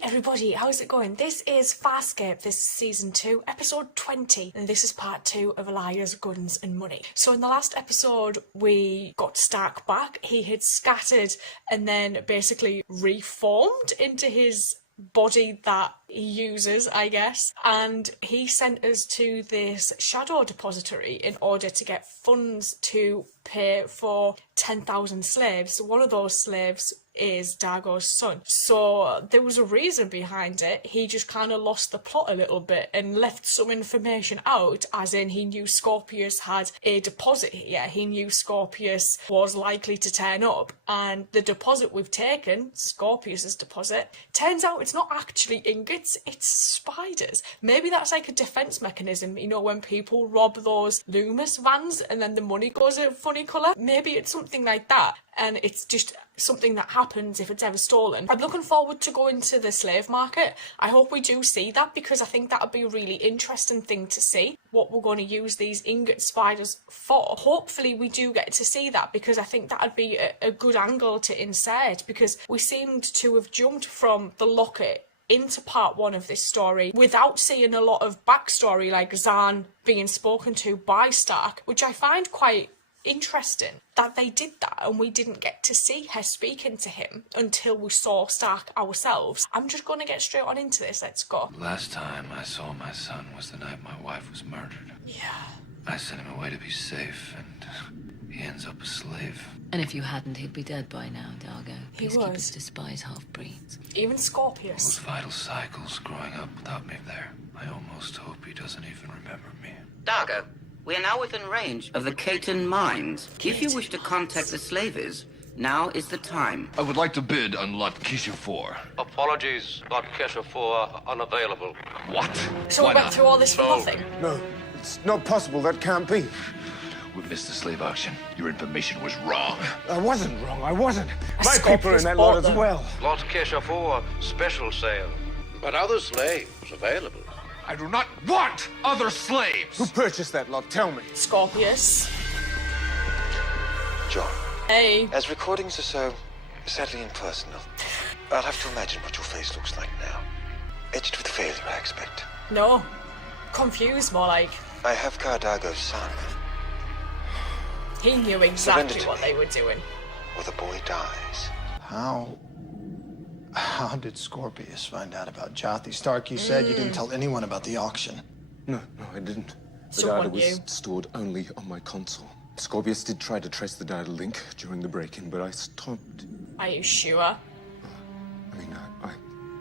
Hey everybody, how's it going? This is Farscape, this is season 2, episode 20, and this is part 2 of Elias, Guns and Money. So in the last episode, we got Stark back. He had scattered and then basically reformed into his body that he uses, I guess, and he sent us to this shadow depository in order to get funds to pay for 10,000 slaves. So one of those slaves is Dargo's son. So there was a reason behind it. He just kind of lost the plot a little bit and left some information out, as in he knew Scorpius had a deposit here. He knew Scorpius was likely to turn up, and the deposit we've taken, Scorpius's deposit, turns out it's not actually ingots, it's spiders. Maybe that's like a defense mechanism, you know, when people rob those Loomis vans and then the money goes a funny colour. Maybe it's something like that, and it's just something that happens if it's ever stolen. I'm looking forward to going to the slave market. I hope we do see that, because I think that would be a really interesting thing to see, what we're going to use these ingot spiders for. Hopefully we do get to see that, because I think that would be a good angle to insert, because we seemed to have jumped from the locket into part 1 of this story without seeing a lot of backstory, like Zan being spoken to by Stark, which I find quite interesting that they did that and we didn't get to see her speaking to him until we saw Stark ourselves. I'm just going to get straight on into this. Let's go. Last time I saw my son was the night my wife was murdered. Yeah. I sent him away to be safe, and he ends up a slave. And if you hadn't, he'd be dead by now, Dargo. He Peacekeepers was. despise half-breeds. Even Those Scorpius. vital cycles growing up without me there. I almost hope he doesn't even remember me. Dargo, we are now within range of the Caton mines. If you wish to contact the slavers, now is the time. I would like to bid on Lot Kisha 4. Apologies, Lot Kesha 4 unavailable. What? So Why we went not? through all this for Sold. nothing. No, it's not possible. That can't be. We missed the slave auction. Your information was wrong. I wasn't wrong. I wasn't. My Scorpius people are in that bought lot as them. well. Lot Kesha 4 special sale. But other slaves available. I do not want other slaves! Who purchased that lot? Tell me. Scorpius. John, Hey. as recordings are so sadly impersonal, I'll have to imagine what your face looks like now. Edged with failure, I expect. No. Confused, more like. I have Cardago's son, He knew Surrender exactly to what me. they were doing. or the boy dies. How did Scorpius find out about Jothi? Stark, you said you didn't tell anyone about the auction. No, I didn't. The Someone data was knew. stored only on my console. Scorpius did try to trace the data link during the break-in, but I stopped. Are you sure? I mean, I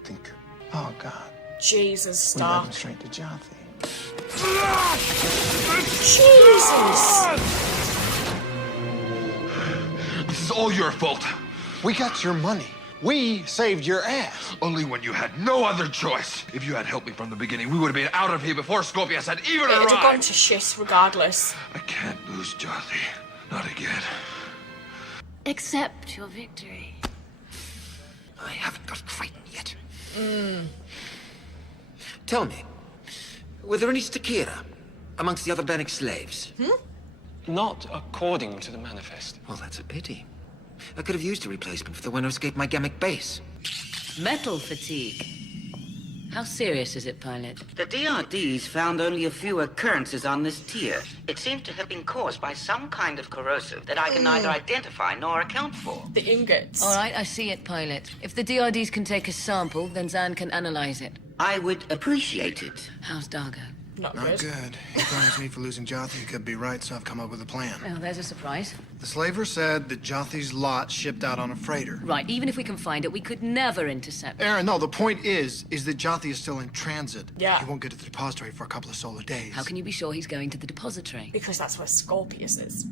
think... Oh, God. Jesus, We led him Stark. straight to Jothi. Jesus! This is all your fault. We got your money. We saved your ass. Only when you had no other choice. If you had helped me from the beginning, we would have been out of here before Scorpius had even It'd have gone arrived. to shit regardless. I can't lose Jothi. Not again. Accept your victory. I haven't got frightened yet. Tell me, were there any Stakira amongst the other Benic slaves? Not according to the manifest. Well, that's a pity. I could have used a replacement for the one who escaped my Gamic base. Metal fatigue. How serious is it, pilot? The DRDs found only a few occurrences on this tier. It seems to have been caused by some kind of corrosive that I can neither identify nor account for. The ingots. All right, I see it, pilot. If the DRDs can take a sample, then Zan can analyze it. I would appreciate it. How's Dargo? Not Not good. good. He blames me for losing Jothi. He could be right, so I've come up with a plan. Well, there's a surprise. The slaver said that Jothi's lot shipped out on a freighter. Right, even if we can find it, we could never intercept it. Aaron, no, the point is that Jothi is still in transit. Yeah. He won't get to the depository for a couple of solar days. How can you be sure he's going to the depository? Because that's where Scorpius is.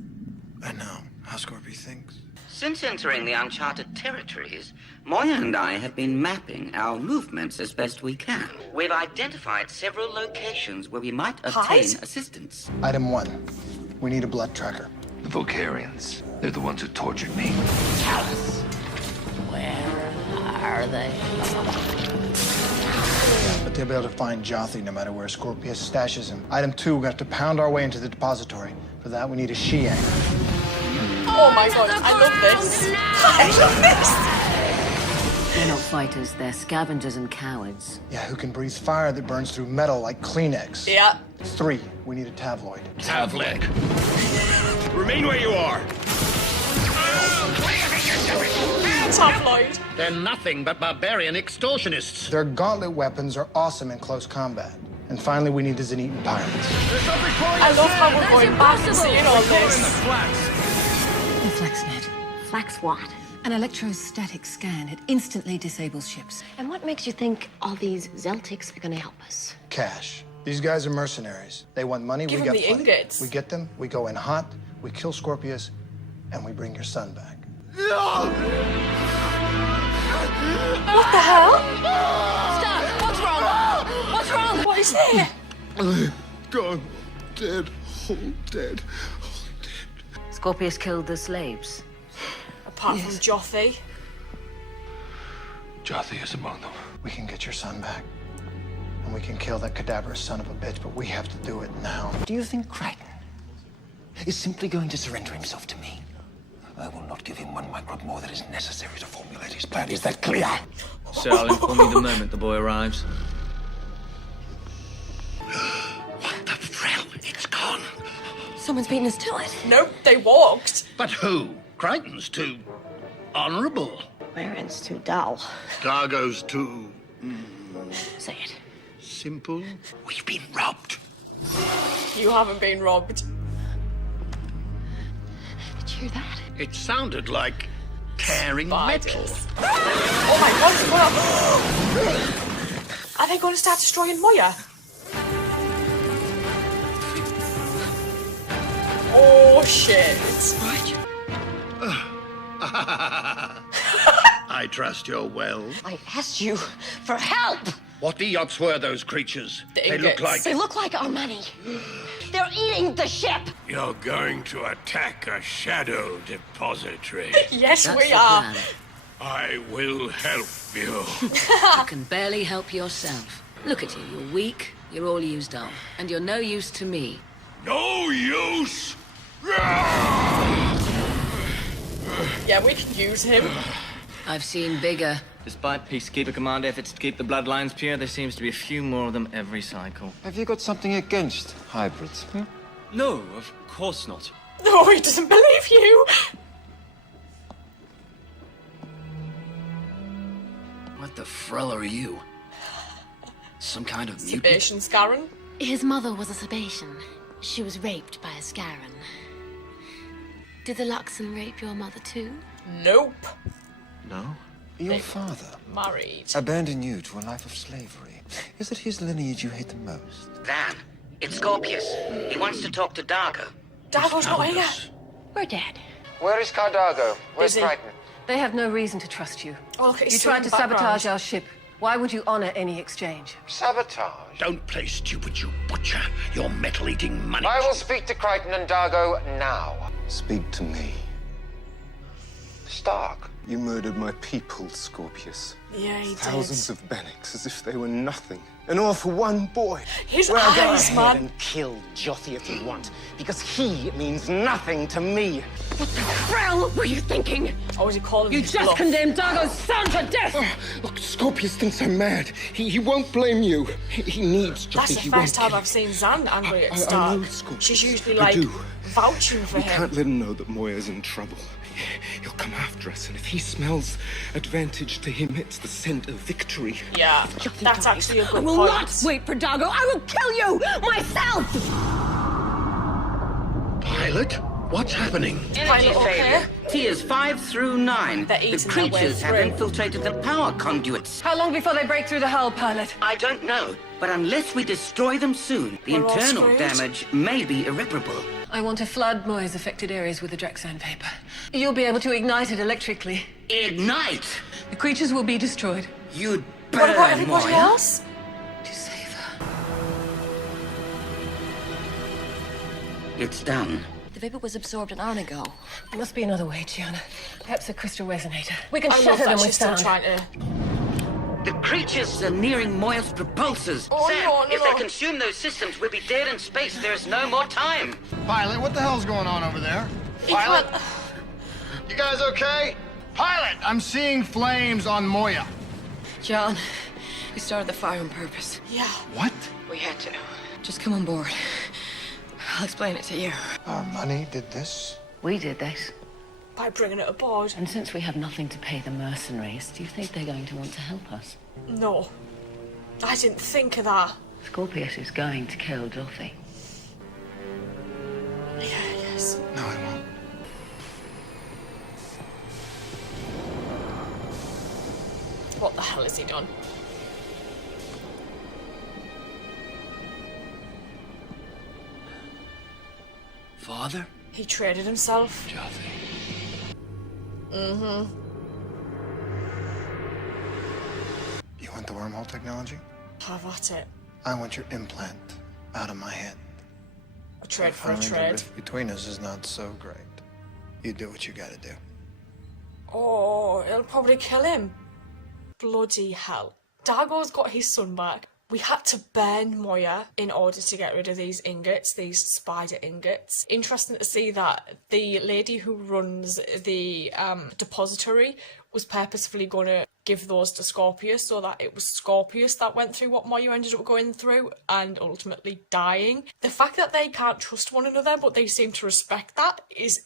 I know how Scorpius thinks. Since entering the uncharted territories, Moya and I have been mapping our movements as best we can. We've identified several locations where we might obtain Hide? assistance. Item 1. We need a blood tracker. The Vocarians. They're the ones who tortured me. Tell us. Where are they? But they'll be able to find Jothi no matter where Scorpius stashes him. Item 2, we have to pound our way into the depository. For that, we need a she-anchor. Oh my god, I love this. I love this. They're not fighters, they're scavengers and cowards. Yeah, who can breathe fire that burns through metal like Kleenex. Yeah. 3, we need a tabloid. Tablet. Remain where you are. Tabloid. They're nothing but barbarian extortionists. Their gauntlet weapons are awesome in close combat. And finally, we need the Zenith pirates. I love how we're going back and seeing all this. The FlexNet. Flex what? An electrostatic scan. It instantly disables ships. And what makes you think all these Zeltics are gonna help us? Cash. These guys are mercenaries. They want money, Give we them get the plenty. ingots. We get them, we go in hot, we kill Scorpius, and we bring your son back. What the hell? Stop! What's wrong? What's wrong? What is it? Gone. Dead. All dead. Scorpius killed the slaves. Apart from Jothi. Jothi is among them. We can get your son back. And we can kill that cadaverous son of a bitch, but we have to do it now. Do you think Crichton is simply going to surrender himself to me? I will not give him 1 microbe more than is necessary to formulate his plan. Is that clear? Sir, I'll inform you the moment the boy arrives. What the frill? It's gone. Someone's beaten us to it. Nope, they walked. But who? Crichton's too honorable. Baron's too dull. Dargo's too Say it. simple. We've been robbed. You haven't been robbed. Did you hear that? It sounded like tearing metal. Oh my god, what are they going to start destroying Moya? Oh shit. I trust you're well. I asked you for help. What the yachts were those creatures? They look like... They look like our money. They're eating the ship. You're going to attack a shadow depository. Yes, That's we the are. plan. I will help you. You can barely help yourself. Look at you, you're weak, you're all used up, and you're no use to me. No use? Yeah, we can use him. I've seen bigger. Despite Peacekeeper Command efforts to keep the bloodlines pure, there seems to be a few more of them every cycle. Have you got something against hybrids? No, of course not. No, he doesn't believe you. What the frill are you? Some kind of mutant? Sebation Scarron. His mother was a Sebation. She was raped by a Scarron. Did the Luxon rape your mother too? Nope. No? Your father Married. abandoned you to a life of slavery. Is it his lineage you hate the most? Van, it's Scorpius. He wants to talk to Dargo. Dargo's not here. We're dead. Where is Cardago? Where's Busy. Crichton? They have no reason to trust you. Oh, look at his You tried to singing background. sabotage our ship. Why would you honor any exchange? Sabotage? Don't play stupid, you butcher. You're metal-eating money. I will speak to Crichton and Dargo now. Speak to me. Stark. You murdered my people, Scorpius. Yeah, he Thousands did. of Bennecks, as if they were nothing. And all for one boy. His Well, go eyes, ahead man. and kill Jothi if you want, because he means nothing to me. What the hell were you thinking? Or was he calling You his just bluff? condemned Dargo's son to death! Look, Scorpius thinks I'm mad. He won't blame you. He needs Jothi. That's the He first won't time I've seen Zan angry at I start. know, Scorpius. She's usually I like do. vouching for We him. can't let him know that Moya's in trouble. He'll come after us, and if he smells advantage to him, it's the scent of victory. Yeah, that's actually a I good will point. not wait for Dargo. I will kill you myself! Pilot? What's happening? Energy Pilot, okay. failure. Tiers 5 through 9. They're The eating their way creatures have through. infiltrated the power conduits. How long before they break through the hull, pilot? I don't know, but unless we destroy them soon, the We're all internal screwed. damage may be irreparable. I want to flood Moya's affected areas with the Drexan vapor. You'll be able to ignite it electrically. Ignite! The creatures will be destroyed. You'd What burn, about everybody Moya. else? To save her. It's done. The vapor was absorbed an hour ago. There must be another way, Gianna. Perhaps a crystal resonator. We can I love shatter that them with she's still sound. trying to... The creatures are nearing Moya's propulsors. Oh, Sam, no, if no. they consume those systems, we'll be dead in space. There is no more time. Pilot, what the hell's going on over there? He Pilot? can't- You guys okay? Pilot, I'm seeing flames on Moya. John, we started the fire on purpose. Yeah. What? We had to. Just come on board. I'll explain it to you. Our money did this? We did this. By bringing it aboard. And since we have nothing to pay the mercenaries, do you think they're going to want to help us? No. I didn't think of that. Scorpius is going to kill Joffrey. Yeah, yes. No, I won't. What the hell has he done? Father? He traded himself. Joffrey. Mm-hmm. You want the wormhole technology? Have at it. I want your implant out of my head. A trade for a Finding the trade. rift between us is not so great. You do what you gotta do. Oh, it'll probably kill him. Bloody hell. Dago's got his son back. We had to burn Moya in order to get rid of these ingots, these spider ingots. Interesting to see that the lady who runs the depository was purposefully going to give those to Scorpius, so that it was Scorpius that went through what Moya ended up going through and ultimately dying. The fact that they can't trust one another but they seem to respect that is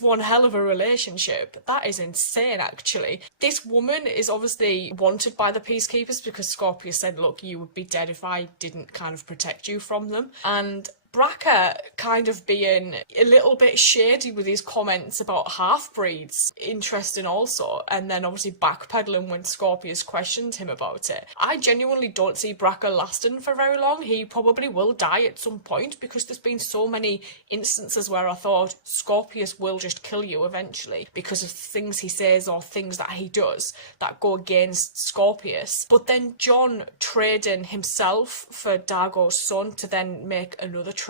one hell of a relationship. That is insane, actually. This woman is obviously wanted by the peacekeepers because Scorpius said, look, you would be dead if I didn't kind of protect you from them. And Bracker kind of being a little bit shady with his comments about half-breeds. Interesting also. And then obviously backpedaling when Scorpius questioned him about it. I genuinely don't see Bracker lasting for very long. He probably will die at some point because there's been so many instances where I thought Scorpius will just kill you eventually because of things he says or things that he does that go against Scorpius. But then Jon trading himself for Dago's son to then make another trade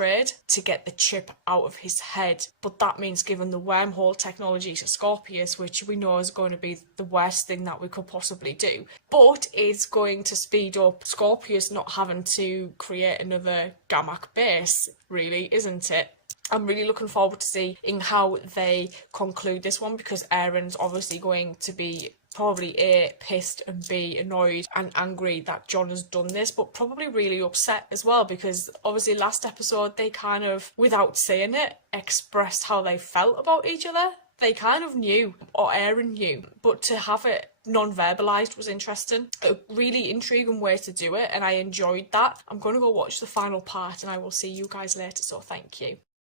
to get the chip out of his head, but that means giving the wormhole technology to Scorpius, which we know is going to be the worst thing that we could possibly do, but it's going to speed up Scorpius not having to create another Gamak base, really, isn't it? I'm really looking forward to seeing how they conclude this one because Aaron's obviously going to be probably A, pissed, and B, annoyed and angry that Jon has done this, but probably really upset as well because obviously last episode they kind of, without saying it, expressed how they felt about each other. They kind of knew, or Aaron knew, but to have it non-verbalised was interesting. A really intriguing way to do it and I enjoyed that. I'm going to go watch the final part and I will see you guys later, so thank you.